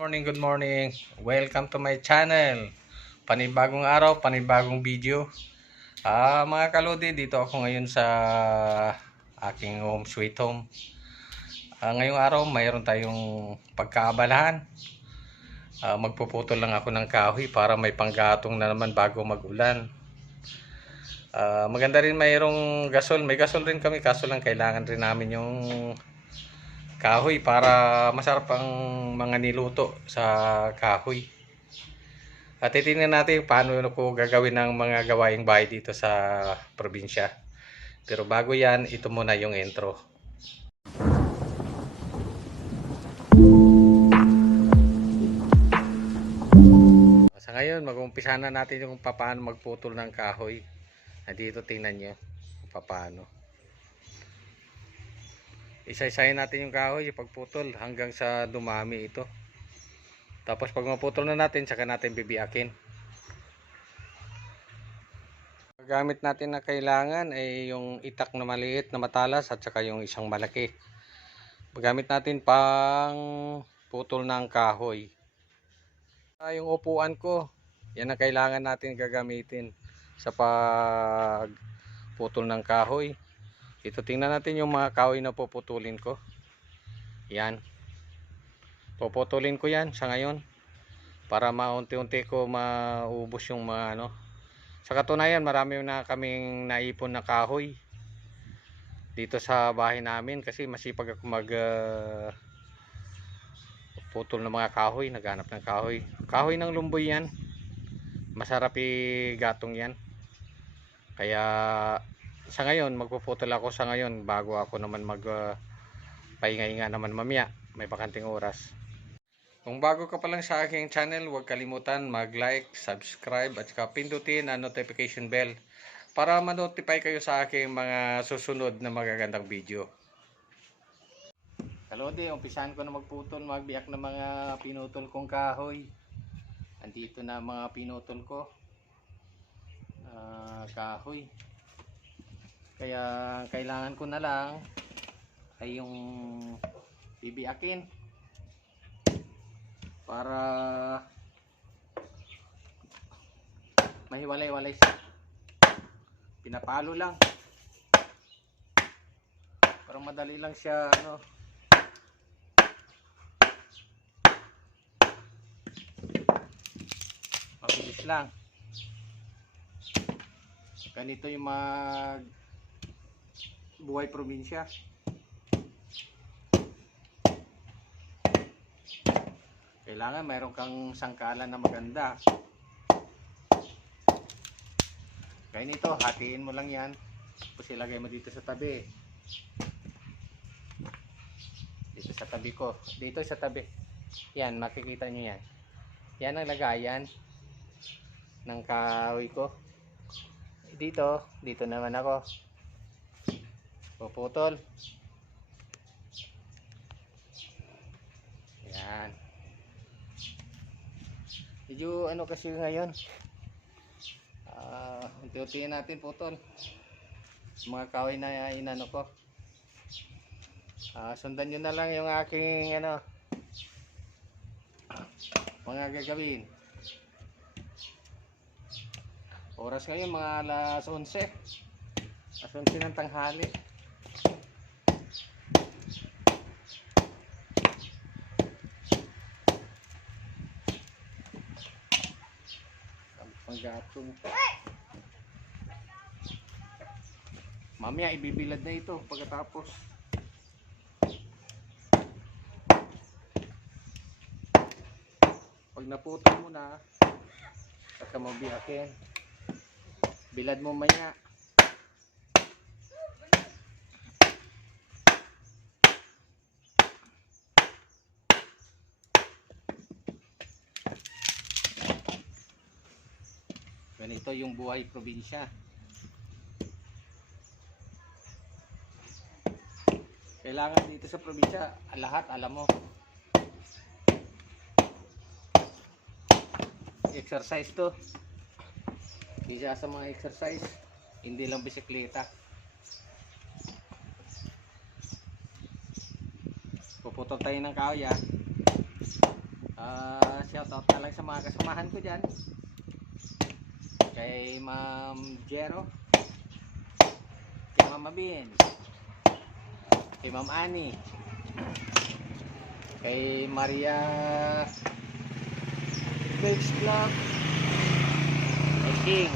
Good morning. Welcome to my channel. Panibagong araw, panibagong video. Mga kalodi, dito ako ngayon sa aking home sweet home. Ngayong araw, mayroon tayong pagkaabalahan. Magpuputol lang ako ng kahoy para may panggatong na naman bago mag-ulan. Maganda rin mayroong gasol. May gasol rin kami, kaso lang kailangan rin namin yung kahoy para masarap ang mga niluto sa kahoy. At titingnan natin paano ko gagawin ng mga gawaing bahay dito sa probinsya. Pero bago yan, ito muna yung intro. Sa ngayon, mag-umpisa na natin yung paano magputol ng kahoy. Dito tingnan nyo paano. Isa-isahin natin yung kahoy, pagputol hanggang sa dumami ito. Tapos pag maputol na natin, saka natin bibiyakin. Gamit natin na kailangan ay yung itak na maliit na matalas at saka yung isang malaki. Gamit natin pang putol ng kahoy. Yung upuan ko, yan ang kailangan natin gagamitin sa pagputol ng kahoy. Ito, tingnan natin yung mga kahoy na puputulin ko. Yan. Puputulin ko yan sa ngayon para maunti-unti ko maubos yung mga ano. Sa katunayan, marami na kaming naipon na kahoy dito sa bahay namin kasi masipag ako putol ng mga kahoy, naghanap ng kahoy. Kahoy ng lumboy yan. Masarap i-gatong yan. Kaya sa ngayon, magpuputol ako sa ngayon bago ako naman pahinga-hinga naman mamaya. May bakanting oras. Kung bago ka pa lang sa aking channel, huwag kalimutan mag-like, subscribe at saka pindutin ang notification bell para ma-notify kayo sa aking mga susunod na magagandang video. Kalodi, umpisahan ko na magputol, magbiyak ng mga pinutol kong kahoy. Andito na mga pinutol ko kahoy. Kaya kailangan ko na lang ay yung bibiyakin para mahiwalay-walay siya. Pinapalo lang para madali lang siya mabilis lang. Ganito yung buhay probinsya. Kailangan mayroon kang sangkalan na maganda. Kaya nito, hatiin mo lang yan. Tapos ilagay mo dito sa tabi. Dito sa tabi ko. Dito sa tabi. Yan, makikita nyo yan. Yan ang lagayan ng kahoy ko. Dito naman ako puputol. Yan. Medyo kasi ngayon. Unti-untiin natin putol. Mga kahoy na inano ko. Sundan nyo na lang yung aking mga gagawin. Oras ngayon mga alas 11. Alas 11 ng tanghali. Panggatong. Mamaya ibibilad na ito pagkatapos. Pag naputol mo na, saka mo biyakin. Bilad mo maya. Ganito yung buhay probinsya. Kailangan dito sa probinsya, lahat alam mo. Exercise to. Isa sa mga exercise, hindi lang bisikleta. Puputol tayo ng kahoy. shoutout na lang sa mga kasamahan ko dyan. Kay Ma'am Jero, kay Ma'am Mabin, kay Ma'am Ani, kay Maria Milks Club, kay King,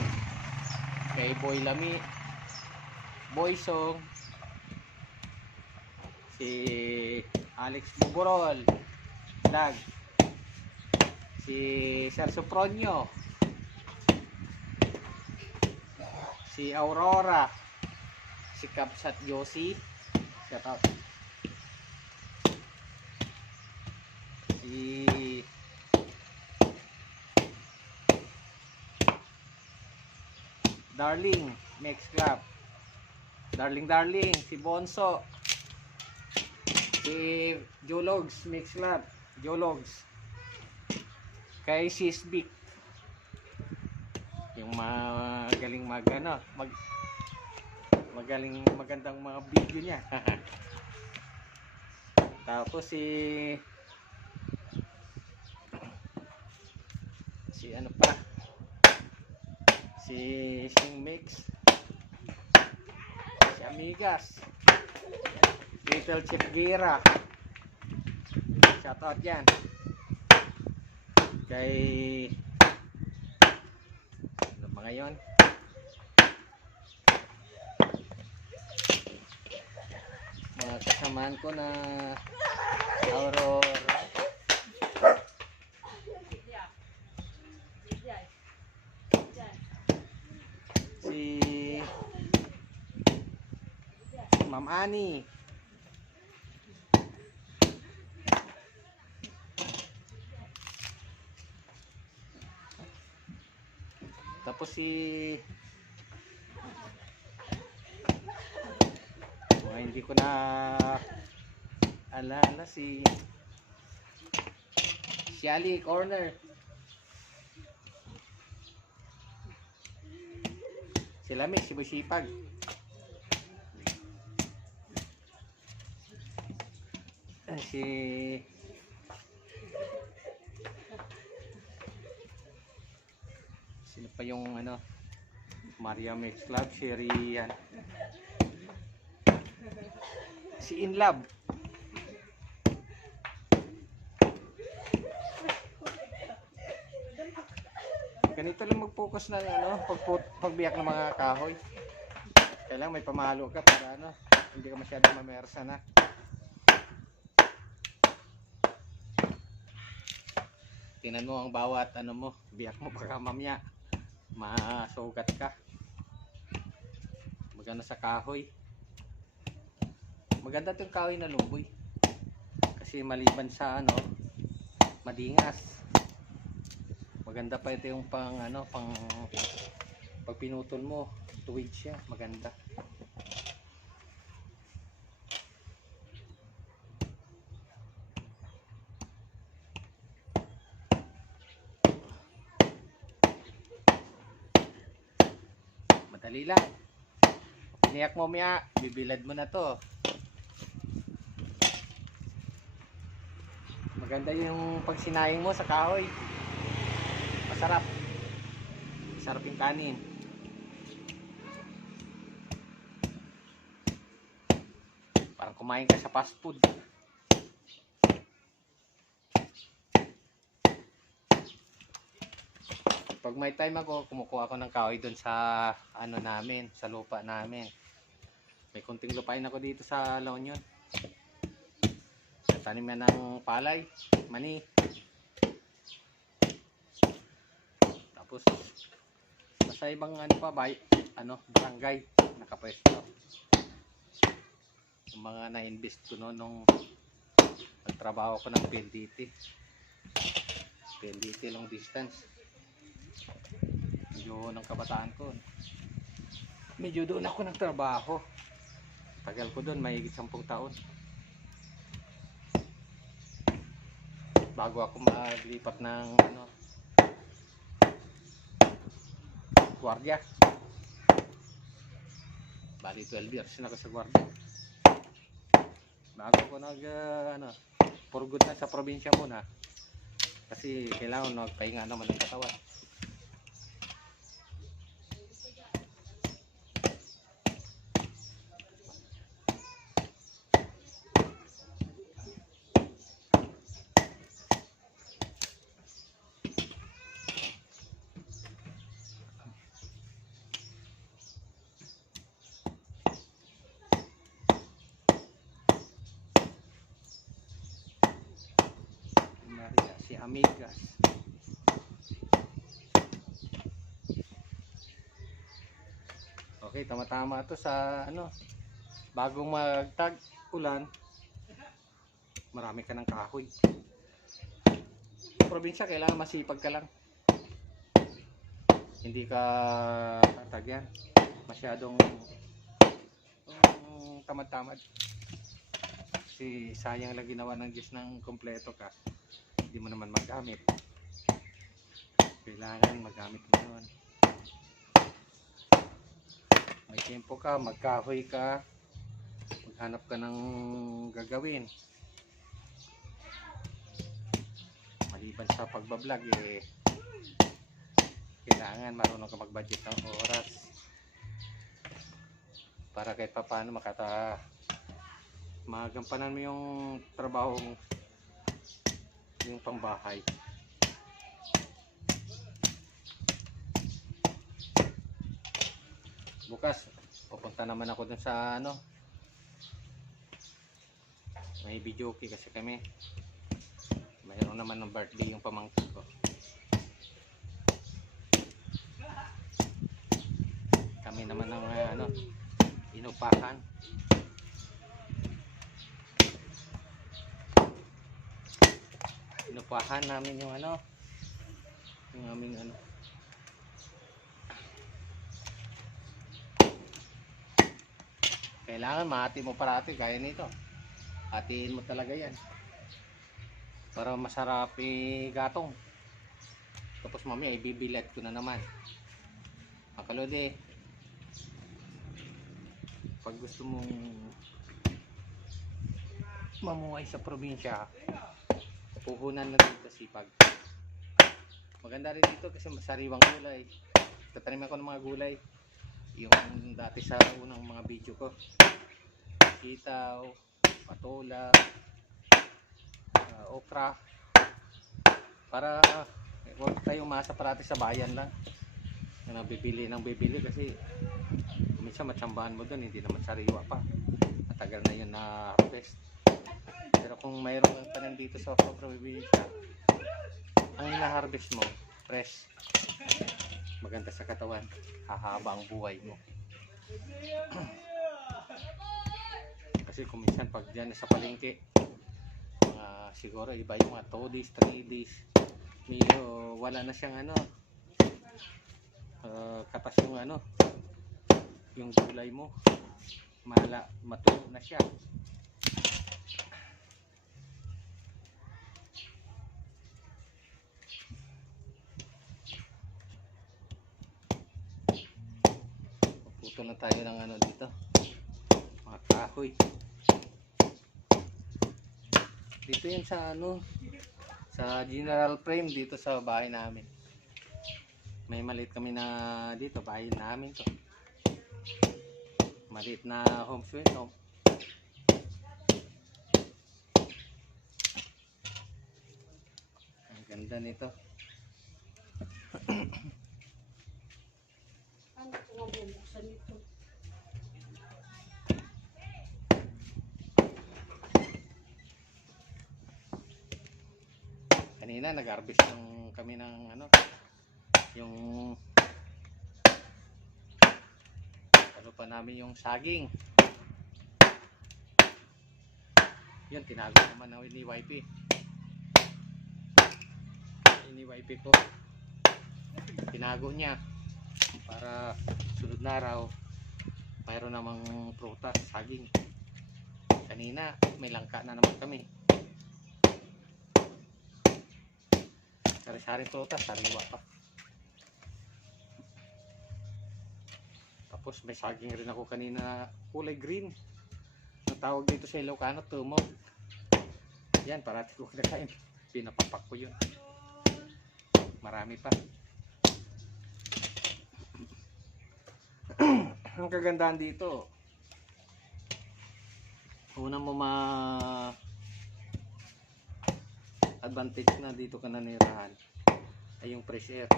kay Boy Lami, Boy Song, si Alex Buburol Vlog, si Sir Sopronio, si Aurora, si Kapsat Josie, shout out, si Darling Mix Club, Darling, si Bonso, si Jologs Mix Club, Jologs, kay Sisbik, yung magaling magandang mga video niya. Tapos si ano pa, si Sing Mix, si Amigas, Little Chip Gira, shoutout yan. Kay ano mga yon, mga kasamaan ko na Aurora, si Ma'am Ani, tapos si hindi ko na alala, si Ali Corner, si Lami, si Busipag, si sino pa yung ano, Maria Mix Club, si Rian, si Inlab, ganito lang mag-focus na ano, pagbiyak ng mga kahoy. Kailangan may pamalo ka para ano, hindi ka masyadong mamersa na. Tingnan mo ang bawat ano mo, biyak mo, baka mamaya masugat ka. Maganda sa kahoy. Maganda 'tong kahoy na lumboy. Kasi maliban sa ano, madingas. Maganda pa ito yung pang ano, pag pinutol mo, tuwid siya, maganda. Madali lang. Piniyak mo maya, bibilad mo na to. Maganda yung pagsinayang mo sa kahoy. Masarap. Masarap yung kanin. Parang kumain ka sa fast food. Pag may time ako, kumukuha ako ng kahoy doon sa ano namin, sa lupa namin. May kunting lupain ako dito sa La Union. Tanim yan ng palay, mani. Tapos sa ibang ano pa, barangay nakapwesto. Yung mga na-invest ko noon nung nagtrabaho ko ng PLDT long distance. Medyo ng kabataan ko, medyo doon ako nagtrabaho. Tagal ko doon, mahigit 10 taon bago ako maglipat ng ano, gwardiya. Bali 12 years na ako sa gwardiya bago ako nag ano, for good na sa probinsya muna. Kasi kailangan magpahinga naman ng katawan. Maria si Amigas. Okay, tama-tama to sa ano, bagong magtag ulan, marami ka ng kahoy. Sa probinsya kailangan masipag ka lang. Hindi ka tatagyan. Masyadong tamad-tamad. Kasi sayang lang ginawa ng Diyos ng kompleto ka. Hindi mo naman magamit. Kailangan magamit mo yun. May tempo ka, magkahoy ka, maghanap ka ng gagawin. Maliban sa pagbablog kailangan marunong ka mag-budget ng oras para kahit paano magampanan mo yung trabaho mo, yung pangbahay. Bukas pupunta naman ako dun sa ano, may videoke kasi kami, mayroon naman ng birthday yung pamangkin ko. Kami naman ng ano, inupahan. Inupahan namin yung ano, yung aming ano. Kailangan mahati mo parati gaya nito. Hatiin mo talaga yan para masarap gatong. Tapos mamaya ibibilat ko na naman. Makalode, pag gusto mong mamuhay sa probinsya, puhunan na dito sipag. Maganda rin dito kasi masariwang gulay. Tataniman ko ng mga gulay. Yung dati sa unang mga video ko, sitaw, patola, okra, para huwag tayong masa parati sa bayan lang na bibili kasi minsan matsambahan mo doon, hindi naman sariwa pa, matagal na yun na harvest. Pero kung mayroon kang tanim dito sa probinsya, ang ina-harvest mo fresh, maganda sa katawan, hahaba ang buhay mo. Kasi kung minsan pag dyan sa palengke, siguro iba yung mga 2 days, 3 days, medyo wala na siyang ano, katas yung ano, yung gulay mo, matuyo na siya. Puto na tayo ng ano dito, mga kahoy. Dito yan sa ano, sa general frame dito sa bahay namin. May maliit kami na dito, bahay namin to. Maliit na home sweet home. Ang ganda nito. Ano ko nga bubuksan ito? Kanina nag-harvest kami ng ano, yung ano pa namin yung saging. Yun, tinago naman ng ni-wifi. Ni-wifi ko. Tinago niya para sunod na araw mayroon namang prutas, saging. Kanina may langka na naman kami. Sari-saring prutas, sariwa pa. Tapos may saging rin ako kanina, kulay green. Ang tawag dito sa Ilocano, tumog. Yan, parati ko kinakain. Pinapapak ko yun. Marami pa. Ang kagandahan dito, una mo advantage na dito ka nanirahan ay yung fresh air,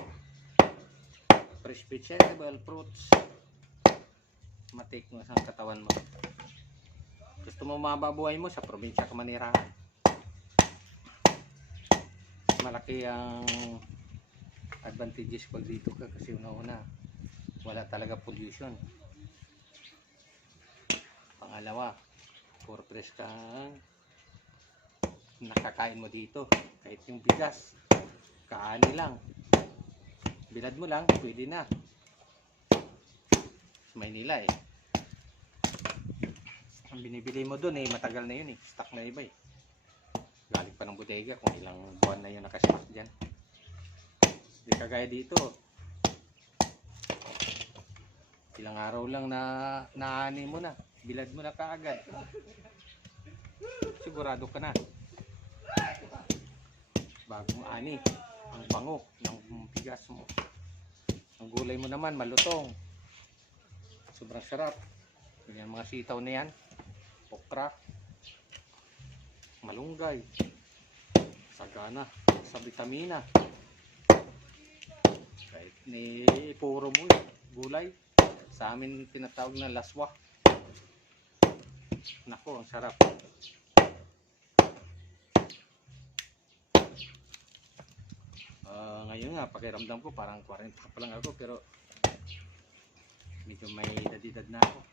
fresh vegetable, fruits, matik mo sa katawan mo. Gusto mo mababuhay mo sa probinsya ka manirahan, malaki ang advantages pag dito ka kasi una-una wala talaga pollution. Pangalawa, for fresh kang nakakain mo dito. Kahit yung bigas, kaani lang, bilad mo lang, pwede na. Sa Maynila ang binibili mo dun matagal na yun stock na iba galing pa ng bodega kung ilang buwan na yun nakastock dyan. Hindi kagaya dito, ilang araw lang na naani mo na, bilad mo na kaagad, sigurado ka na bagong ani. Ang bango ng bigas mo, ang gulay mo naman malutong, sobrang sarap. Yan mga sitaw na yan, okra, malunggay, sagana sa vitamina. Kahit ni puro mo gulay, sa amin tinatawag na laswa. Nako, ang sarap. Ngayon nga, pakiramdam ko parang 40 pa lang ako, pero medyo may edad na ako.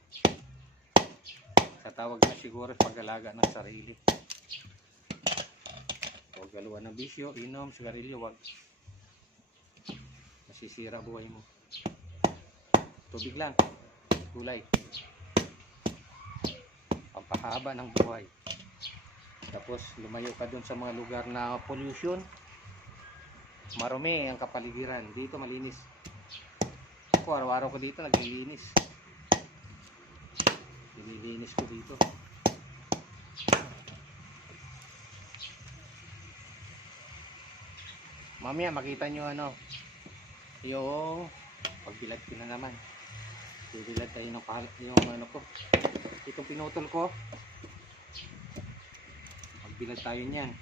Katawag na siguro pag-alaga ng sarili. Huwag galuan ng bisyo, inom, sigarilyo, huwag. Masisira buhay mo. Tubig lang, gulay, pampahaba ng buhay. Tapos lumayo ka dun sa mga lugar na pollution, marumi ang kapaligiran. Dito malinis. Ako araw-araw ko dito naglilinis. Nililinis ko dito. Mamaya makita nyo yung pagbilad ko na naman. Bibilad tayo ng yung ko. Itong pinutol ko, magbilad tayo niyan.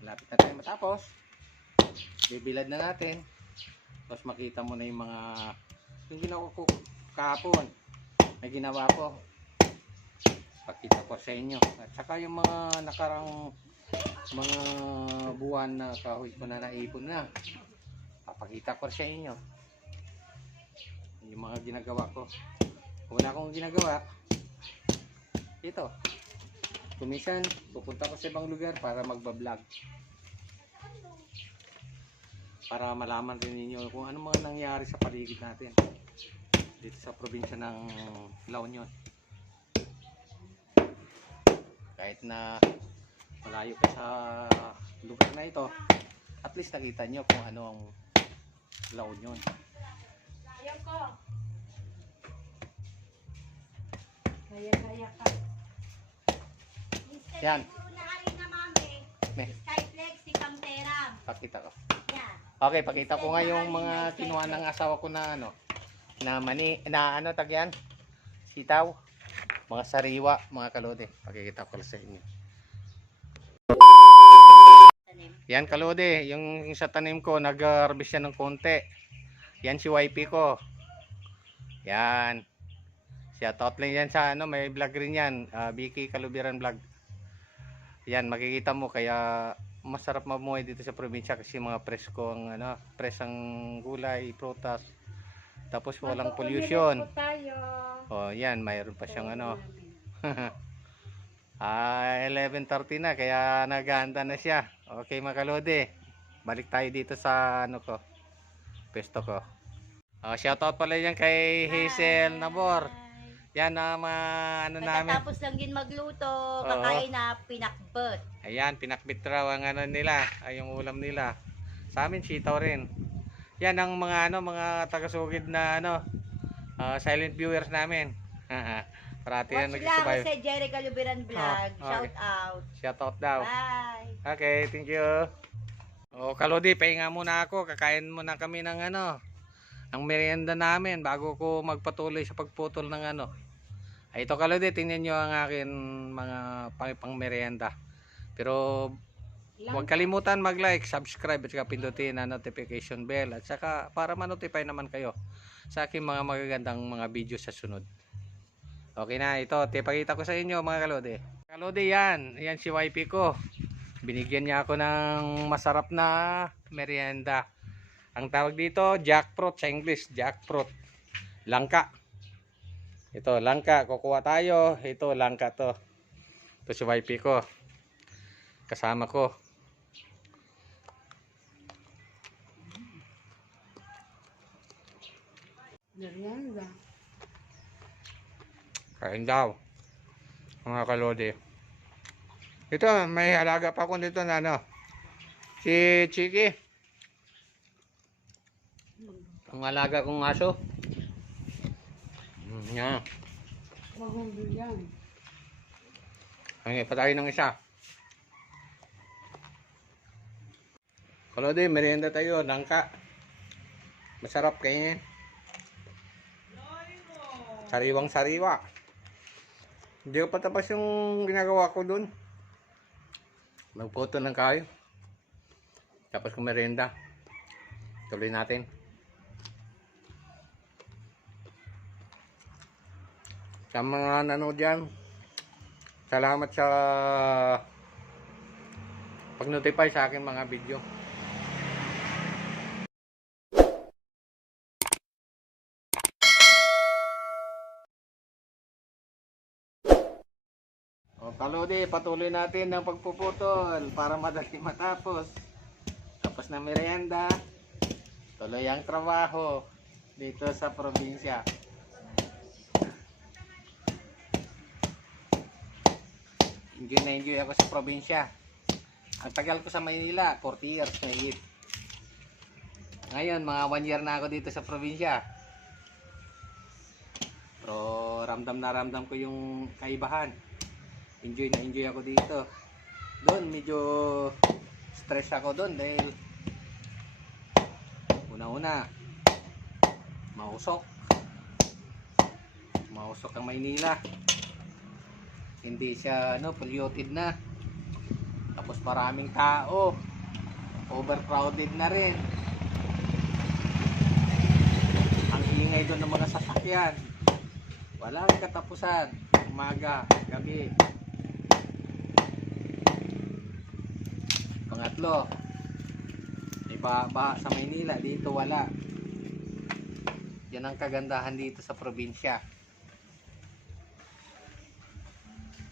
Malapit na tayo matapos. Bibilad na natin. Tapos makita mo na yung ginawa ko kahapon. May ginawa ko. Pakita ko sa inyo. At saka yung mga nakarang mga buwan na kahoy ko na naipon na. Papakita ko sa inyo. Yung mga ginagawa ko. Una kong ginagawa, ito. Kuminsan, pupunta ko sa ibang lugar para magbablog. Para malaman rin ninyo kung ano mga nangyari sa paligid natin. Dito sa probinsya ng La Union. Kahit na malayo ka sa lugar na ito, at least nakita nyo kung ano ang La Union. Ayaw ko. Kaya ka. Yan. Unahin na mami. May, Skyflex, si Pantera. pakita ko. Yan. Okay, pakita ko nga yung mga kinuha ng asawa ko na tagyan, sitaw, mga sariwa, mga kalode. Pakikita ko sa inyo. Tanim. Yan kalode, yung sa tanim ko, nag-harvest yan ng konti. Yan si YP ko. Yan. Shoutout lang yan sa may vlog rin yan. Vicky Kalubiran Vlog. Yan, makikita mo kaya masarap mamuhay dito sa probinsya kasi mga presko ang presang gulay, prutas. Tapos walang pollution. Oh, yan, mayroon pa siyang 11:30 na kaya naghahanda na siya. Okay, mga kalode. Balik tayo dito sa pwesto ko. Shoutout pala yan kay Hazel Nabor. Yan namin. Pagkatapos lang din magluto, kakain na pinakbet. Ayan, pinakbit raw ang nila, ay yung ulam nila. Sa amin sitaw rin. Yan ang mga mga taga-sugid na silent viewers namin. Parati yan Watch lang nagsusubaybay. si Jerry Calubiran Vlog. okay. Shout out. Shout out daw. Bye. Okay, thank you. O Kalodi, pahinga muna ako. Kakain muna kami ng ang merienda namin bago ko magpatuloy sa pagputol ng Ay, ito Kalodi, tingnan nyo ang akin mga pang merienda. Pero huwag kalimutan mag-like, subscribe at saka pindutin ang notification bell at saka para ma-notify naman kayo sa aking mga magagandang mga video sa sunod. Okay na, ito, tipakita ko sa inyo mga Kalodi. Kalodi, yan si YP ko. Binigyan niya ako ng masarap na merienda. Ang tawag dito, jackfruit sa English, jackfruit. Langka. Ito, langka. Kukuha tayo. Ito, langka to. Ito si YP ko. Kasama ko. Merienda. Kain daw. Mga Kalodi. Ito, may halaga pa ako dito na si Chiki. Ang alaga kong aso. Yan. Mahuli yan. Hingi pa tayo ng isa. Kalodi, merienda tayo. Langka. Masarap kainin. Sariwang sariwa. Hindi ko pa tapos yung ginagawa ko dun. Magpoto ng kayo. Tapos kung merienda. Tuloy natin. Sa mga nanood dyan, salamat sa pag-notify sa aking mga video. O Kalodi, patuloy natin ang pagpuputol para madali matapos. Tapos na merienda, tuloy ang trabaho dito sa probinsya. Enjoy na enjoy ako sa probinsya. Ang tagal ko sa Maynila, 40 years na higit. Ngayon, mga 1 year na ako dito sa probinsya. Pero ramdam na ramdam ko yung kaibahan. Enjoy na enjoy ako dito. Doon, medyo stress ako doon dahil una-una, mausok. Mausok ang Maynila. Hindi siya polluted na. Tapos maraming tao. Overcrowded na rin. Ang ingay doon ng mga sasakyan. Walang katapusan. Umaga, gabi. Pangatlo, may baha sa Maynila. Dito wala. Yan ang kagandahan dito sa probinsya.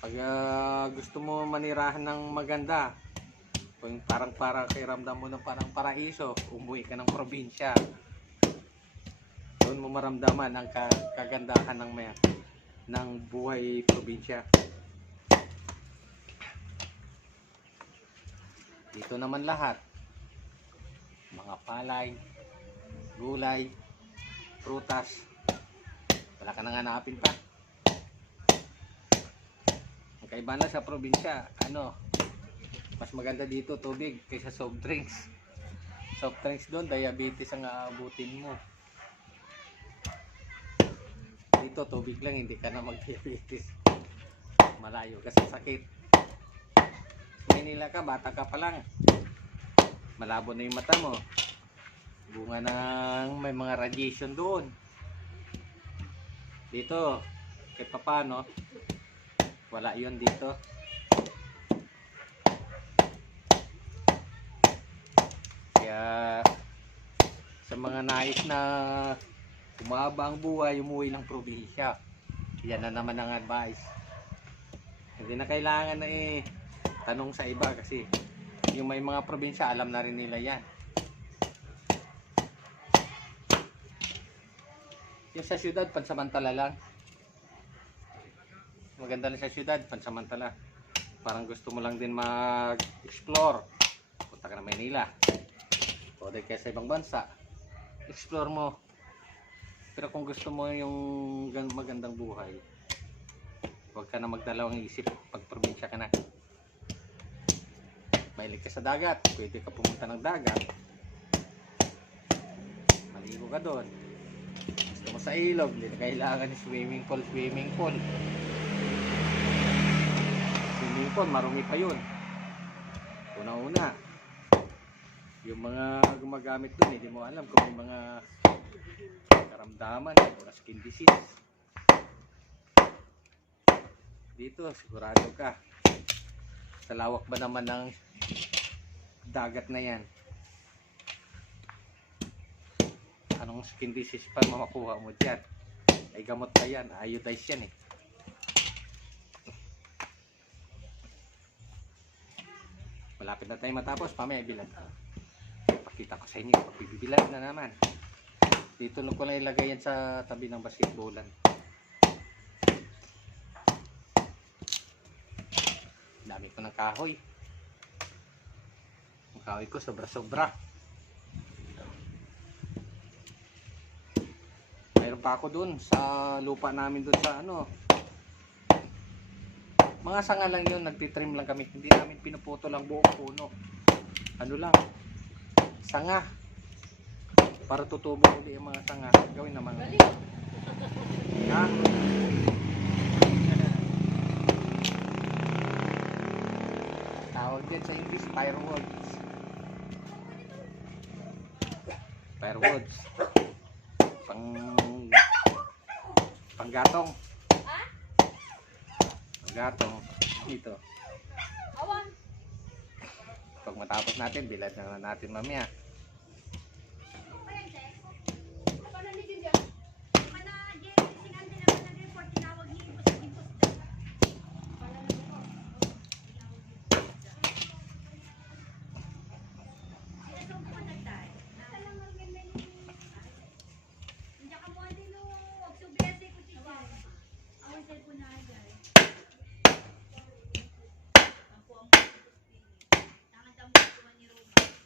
Pag gusto mo manirahan ng maganda, kung parang kiramdam mo ng parang paraiso, umuwi ka ng probinsya. Doon mo maramdaman ang kagandahan ng buhay probinsya. Dito naman lahat, mga palay, gulay, prutas, wala ka nang hanapin pa. Kaiba na sa probinsya, mas maganda dito tubig kaysa soft drinks. Soft drinks doon, diabetes ang aabutin mo. Dito tubig lang, hindi ka na mag-diabetes. Malayo ka sa sakit. Manila ka, bata ka pa lang. Malabo na yung mata mo. Bunga ng may mga radiation doon. Dito, kahit paano, wala yun dito. Kaya sa mga nais na umaba ang buhay, umuwi ng probinsya. Yan na naman ang advice. Hindi na kailangan na tanong sa iba kasi yung may mga probinsya alam na rin nila yan. Yung sa syudad pansamantala lang. Maganda lang sa syudad, pansamantala. Parang gusto mo lang din mag-explore. Punta ka na Maynila. O dahil kaya sa ibang bansa. Explore mo. Pero kung gusto mo yung magandang buhay, Huwag ka na magdalawang isip pag probinsya ka na. Mahilig ka sa dagat, pwede ka pumunta ng dagat. Maligo ka doon. Gusto mo sa ilog, hindi na kailangan ni swimming pool. Swimming pool, marumi pa yun. Una-una, yung mga gumagamit doon, hindi mo alam kung may mga karamdaman, mga skin disease. Dito, sigurado ka. Sa lawak ba naman ng dagat na yan? Anong skin disease pa makakuha mo dyan? Ay gamot pa yan, iodized yan eh. Malapit na tayo matapos, pamaya bilad. Pakita ko sa inyo, pagbibilad na naman. Dito ko lang ilagay yan sa tabi ng basketballan. Dami ko ng kahoy. Ang kahoy ko sobra-sobra. Mayroon pa ako dun sa lupa namin dun sa ano. Mga sanga lang yun, nagtitrim lang kami. Hindi namin pinuputo lang buong puno. Ano lang, sanga. Para tutubo ulit yung mga sanga. Gawin naman. Ha? Tawag din sa English, firewoods. Firewoods. Panggatong. Panggatong. Dito. Pag matapos natin, bilad na natin mamaya.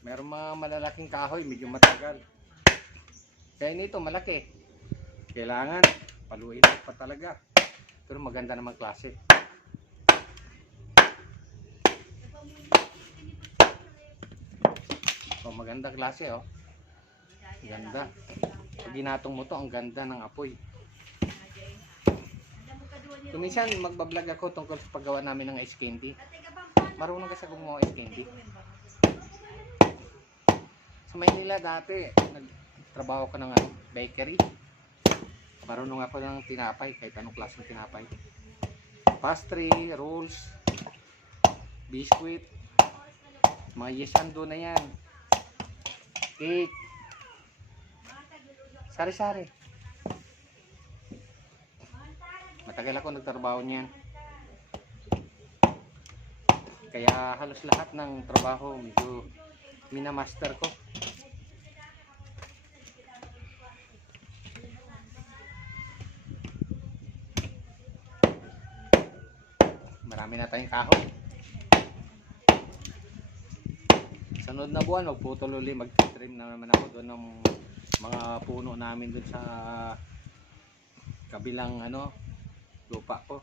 Meron mga malalaking kahoy, medyo matagal. Kaya nito malaki. Kailangan paluin pa talaga. Pero maganda naman klase. Oh, maganda klase oh. Ganda. Pag ginatong mo to, ang ganda ng apoy. Kung minsan magbablog ako tungkol sa paggawa namin ng ice candy. Marunong ka sa gumawa ice candy. Sa Maynila dati, nagtrabaho ko ng bakery. Marunong ako ng tinapay, kahit anong klaseng tinapay. Pastry, rolls, biscuit, mga yesando na yan. Cake. Sari-sari. Matagal ako nagtrabaho niyan. Kaya halos lahat ng trabaho medyo minamaster ko. Marami na tayong kahoy. Sunod na buwan, magputol uli, mag-trim na naman ako doon ng mga puno namin doon sa kabilang lupa ko.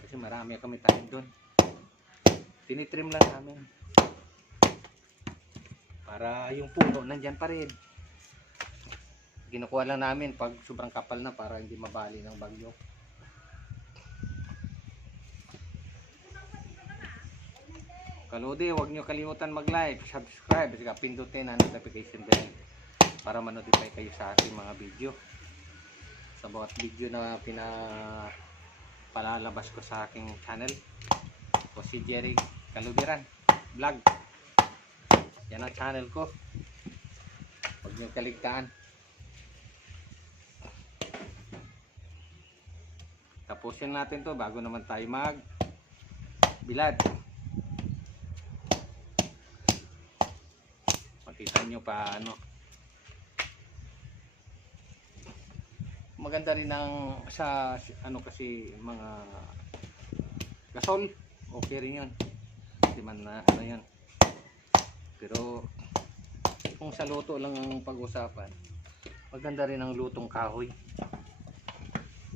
Kasi marami kami tayo doon. Tinitrim lang namin. Para yung puno nandyan pa rin. Kinukuha lang namin pag sobrang kapal na para hindi mabali ng bagyo. Kaludi, huwag nyo kalimutan mag-like, subscribe, at pindutin ang notification bell para ma-notify kayo sa ating mga video. Sa bawat video na palalabas ko sa aking channel. O si Jerry Kalubiran Vlog. Yan ang channel ko. Huwag nyo kaligtaan. Tapusin natin to bago naman tayo bilad. Makita nyo pa maganda rin ang sa kasi mga gasol, okay rin yun. Hindi man na yun. Pero kung sa luto lang ang pag-usapan, maganda rin ang lutong kahoy.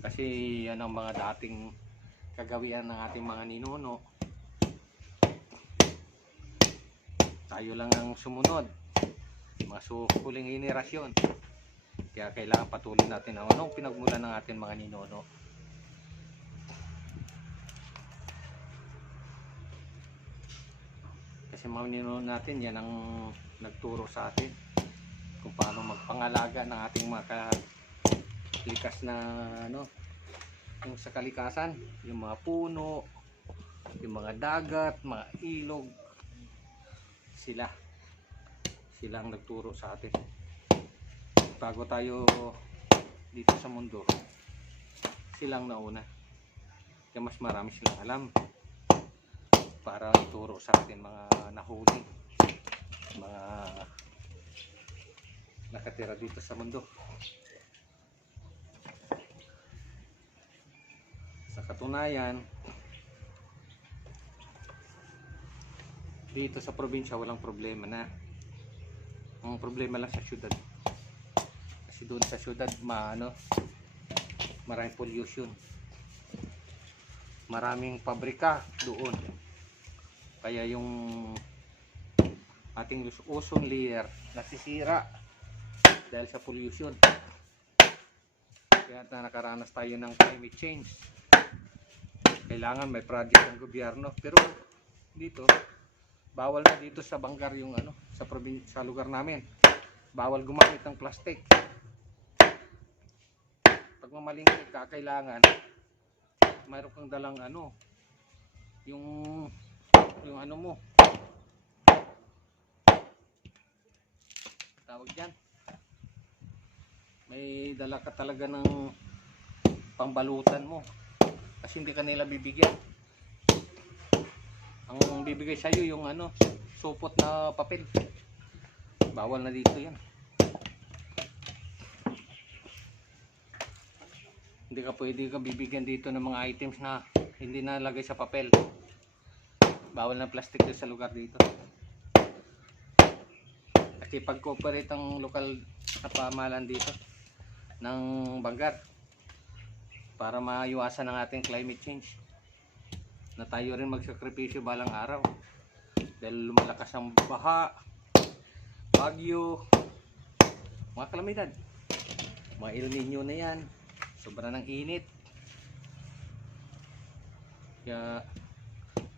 Kasi yan ang mga dating kagawian ng ating mga ninuno. Tayo lang ang sumunod, mga huling henerasyon. Kaya kailangan patuloy natin ang anong pinagmulan ng ating mga ninuno. Kasi mga ninuno natin, yan ang nagturo sa atin kung paano magpangalaga ng ating mga likas na yung sa kalikasan, yung mga puno, yung mga dagat, mga ilog. Sila ang nagturo sa atin bago tayo dito sa mundo. Silang nauna, kaya mas marami silang alam para ituro sa atin mga nahuli, mga nakatira dito sa mundo. Sa katunayan, dito sa probinsya walang problema na. Ang problema lang sa syudad. Kasi doon sa syudad maraming pollution. Maraming pabrika doon. Kaya yung ating ozone layer nasisira dahil sa pollution. Kaya nakaranas tayo ng climate change. Kailangan may project ng gobyerno, pero dito bawal na dito sa Bangar yung sa lugar namin. Bawal gumamit ng plastic. Pag mamalingki ka, kailangan mayroon kang dalang yung mo. Tawag diyan. May dala ka talaga ng pambalutan mo. Kasi hindi kanila bibigyan. Ang bibigay sa iyo yung supot na papel. Bawal na dito 'yan. Hindi ka pwede bibigyan dito ng mga items na hindi nalagay sa papel. Bawal na plastic dito sa lugar dito. Kasi pag-cooperate ang lokal na pamahalaan dito ng Bangar para maiwasan ang ating climate change, na tayo rin magsakripisyo balang araw dahil lumalakas ang baha, bagyo, mga kalamidad, mga El Nino na yan, sobra ng init. Kaya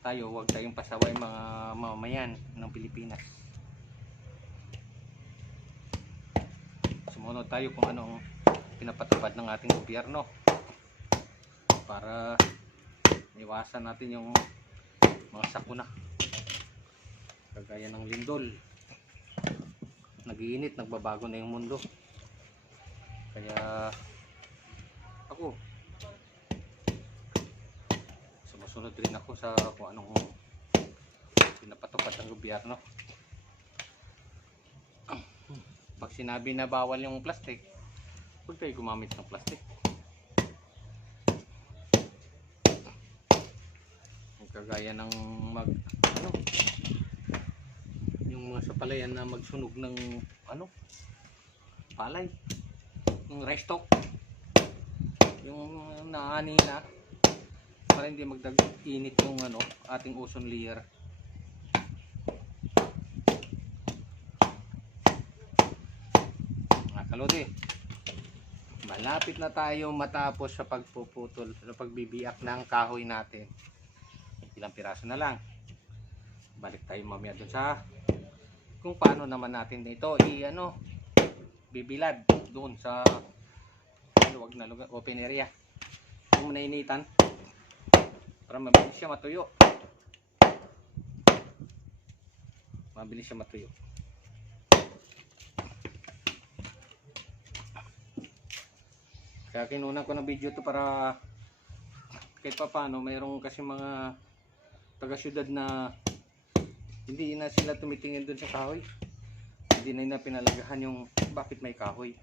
tayo, huwag tayong pasaway mga mamamayan ng Pilipinas. Sumunod tayo kung anong pinapatupad ng ating gobyerno para iwasan natin yung mga sakuna kagaya ng lindol. Nag-iinit, nagbabago na yung mundo. Kaya ako sumusunod rin ako sa kung anong pinapatupad ng gobyerno. Pag sinabi na bawal yung plastic, huwag tayo gumamit ng plastic. Kagaya ng yung mga sapalayan na magsunog ng palay, yung rice stalk, yung naani na para hindi magdag-init yung ating ozone layer. Mga kalodi, malapit na tayo matapos sa pagpuputol, sa pagbibiyak ng kahoy natin. Ilang piraso na lang. Balik tayo mamaya dun sa kung paano naman natin ito bibilad doon sa luwag na lugar, open area. Kung nainitan para mabilis siya matuyo. Kaya kinunan ko ng video to para kahit pa paano mayroong kasi mga taga-syudad na hindi na sila tumitingin dun sa kahoy. Hindi na pinalagahan yung bakit may kahoy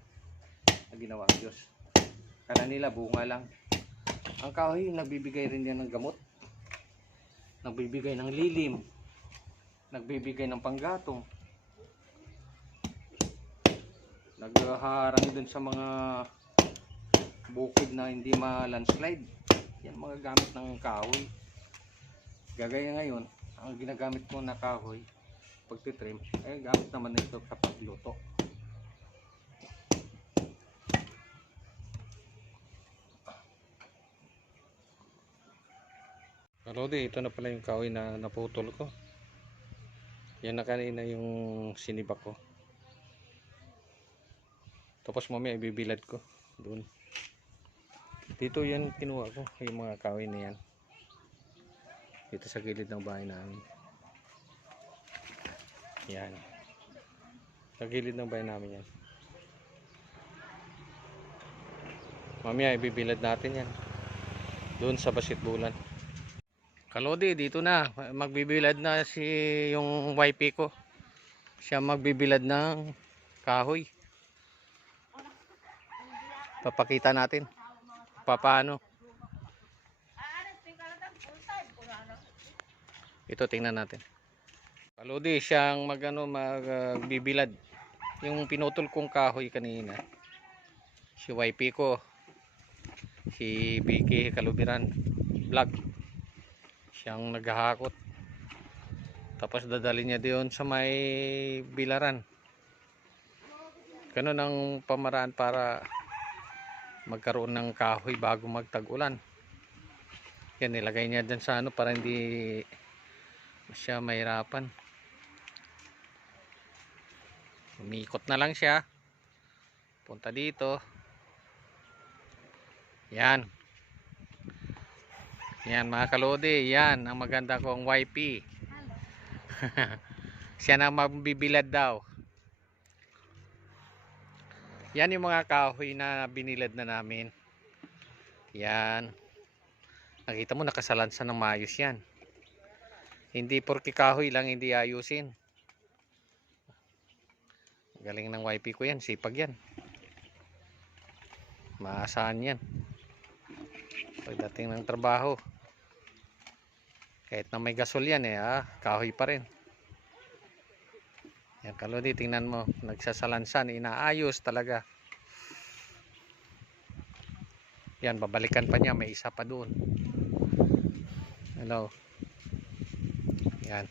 na ginawa ang Diyos. Kala nila bunga lang. Ang kahoy nagbibigay rin yan ng gamot, nagbibigay ng lilim, nagbibigay ng panggatong, naghaharang dun sa mga bukid na hindi ma-landslide. Yan mga gamit ng kahoy. Gagaya ngayon, ang ginagamit ko na kahoy pagtitrim ay gamit naman nito kapag luto. Kalodi, ito na pala yung kahoy na naputol ko. Yan na kanina yung sinibak ko. Tapos mamaya ibibilad ko doon. Dito yan kinuha ko, yung mga kahoy na yan. Dito sa gilid ng bahay namin. Yan. Sa gilid ng bahay namin yan. Mamaya ibibilad natin yan. Doon sa Basitbulan. Kalodi, dito na. Magbibilad na si yung YP ko. Siya magbibilad ng kahoy. Papakita natin. Paano. Ito, tingnan natin. Kalodi, siyang magbibilad. Yung pinutol kong kahoy kanina. Si YP ko. Si Vicky Kalubiran Vlog. Siyang naghahakot. Tapos dadali niya doon sa may bilaran. Ganun ang pamaraan para magkaroon ng kahoy bago magtag-ulan. Yan, nilagay niya dyan sa ano para hindi siya mahirapan. Umikot na lang siya. Punta dito. Yan. Yan mga kalodi, yan ang maganda kong YP. Siya na magbibilad daw. Yan yung mga kahoy na binilad na namin. Yan. Nakita mo nakasalansan ng maayos yan. Hindi porke kahoy lang hindi ayusin. Galing ng YP ko yan, sipag yan. Maasahan yan. Pagdating ng trabaho. Kahit na may gasol yan kahoy pa rin. Yan kalodi, tingnan mo, nagsasalansan, inaayos talaga. Yan, babalikan pa niya, may isa pa doon. Hello. Yan.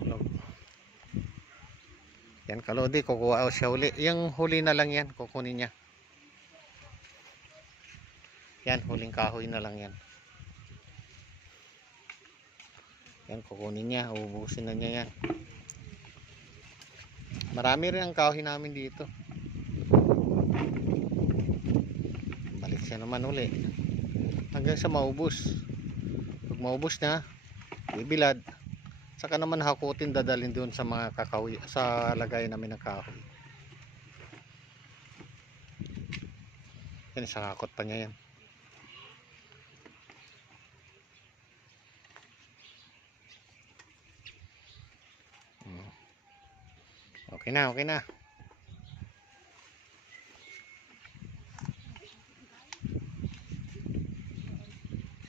Hello. Yan kalodi, kukuha siya huli. Yung huli na lang yan, kukunin niya. Yan, huling kahoy na lang yan. Yan, kukunin niya, ubusin na niya yan. Marami rin ang kahoy namin dito. Balik siya naman uli. Hanggang sa maubos. Pag maubos na, bibilad. Saka naman hakutin, dadalhin doon sa mga kakahoy, sa lagay namin ng kahoy. Yan, isang hakot pa niya yan. Okay na, okay na.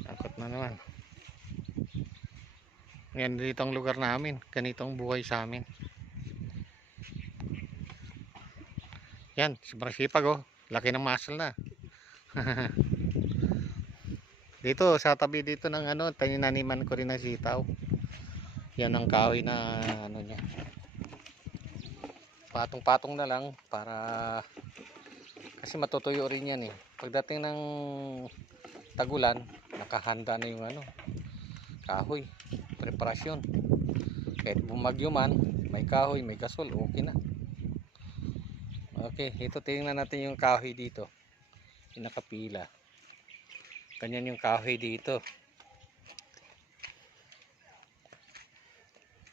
Sakot na naman. Yan, dito ang lugar namin. Ganito ang buhay sa amin. Yan, sobrang sipag oh. Laki ng muscle na. Dito, sa tabi dito ng taninaniman ko rin ng sitaw. Yan ang kahoy na niya. Patong-patong na lang para kasi matutuyo rin yan pagdating ng tagulan nakahanda na yung kahoy, preparasyon. Kahit bumagyo man, may kahoy, may gasol, okay na. Okay, ito tingnan natin yung kahoy dito, yung nakapila. Ganyan yung kahoy dito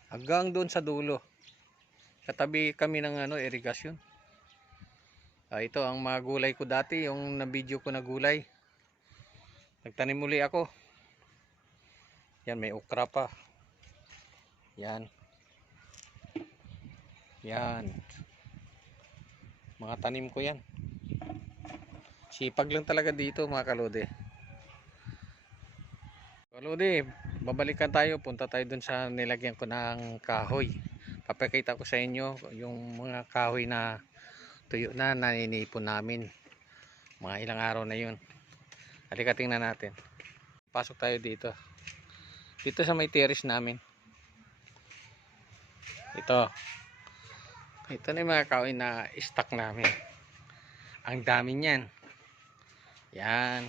hanggang doon sa dulo. Katabi kami ng irigasyon. Ito ang mga gulay ko dati, yung na-video ko na gulay. Nagtanim muli ako. Yan, may okra pa. Yan. Yan. Mga tanim ko yan. Sipag lang talaga dito mga kalode. Kalode, babalikan tayo. Punta tayo dun sa nilagyan ko ng kahoy. Papakita ko sa inyo yung mga kahoy na tuyo na naninipon namin Mga ilang araw na yun. Halika tingnan natin. Pasok tayo dito. Dito sa may terrace namin. Ito. Ito na yung mga kahoy na stock namin. Ang dami niyan. Yan.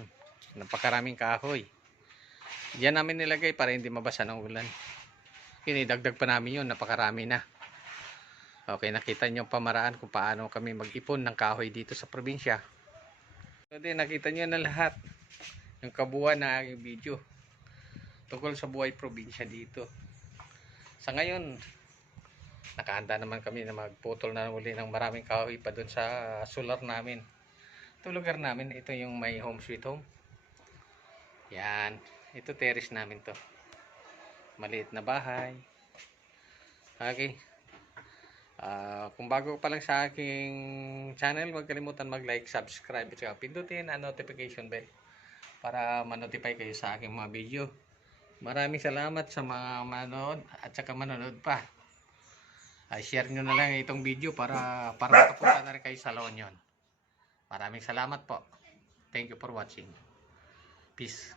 Napakaraming kahoy. Yan namin nilagay para hindi mabasa ng ulan. Inidagdag pa namin yun. Napakarami na. Okay, nakita niyo ang pamaraan kung paano kami mag-ipon ng kahoy dito sa probinsya. So din, nakita niyo na lahat. Yung kabuuan na aking video. Tungkol sa buhay probinsya dito. Sa ngayon, nakahanda naman kami na magputol na uli ng maraming kahoy pa doon sa solar namin. Ito lugar namin, ito yung may home sweet home. Yan, ito terrace namin to. Maliit na bahay. Okay. Kung bago pa lang sa aking channel, huwag kalimutan mag-like, subscribe at saka pindutin ang notification bell para ma-notify kayo sa aking mga video. Maraming salamat sa mga manood at saka manonood pa. Share nyo na lang itong video para makapunta na rin kayo sa La Union. Maraming salamat po. Thank you for watching. Peace.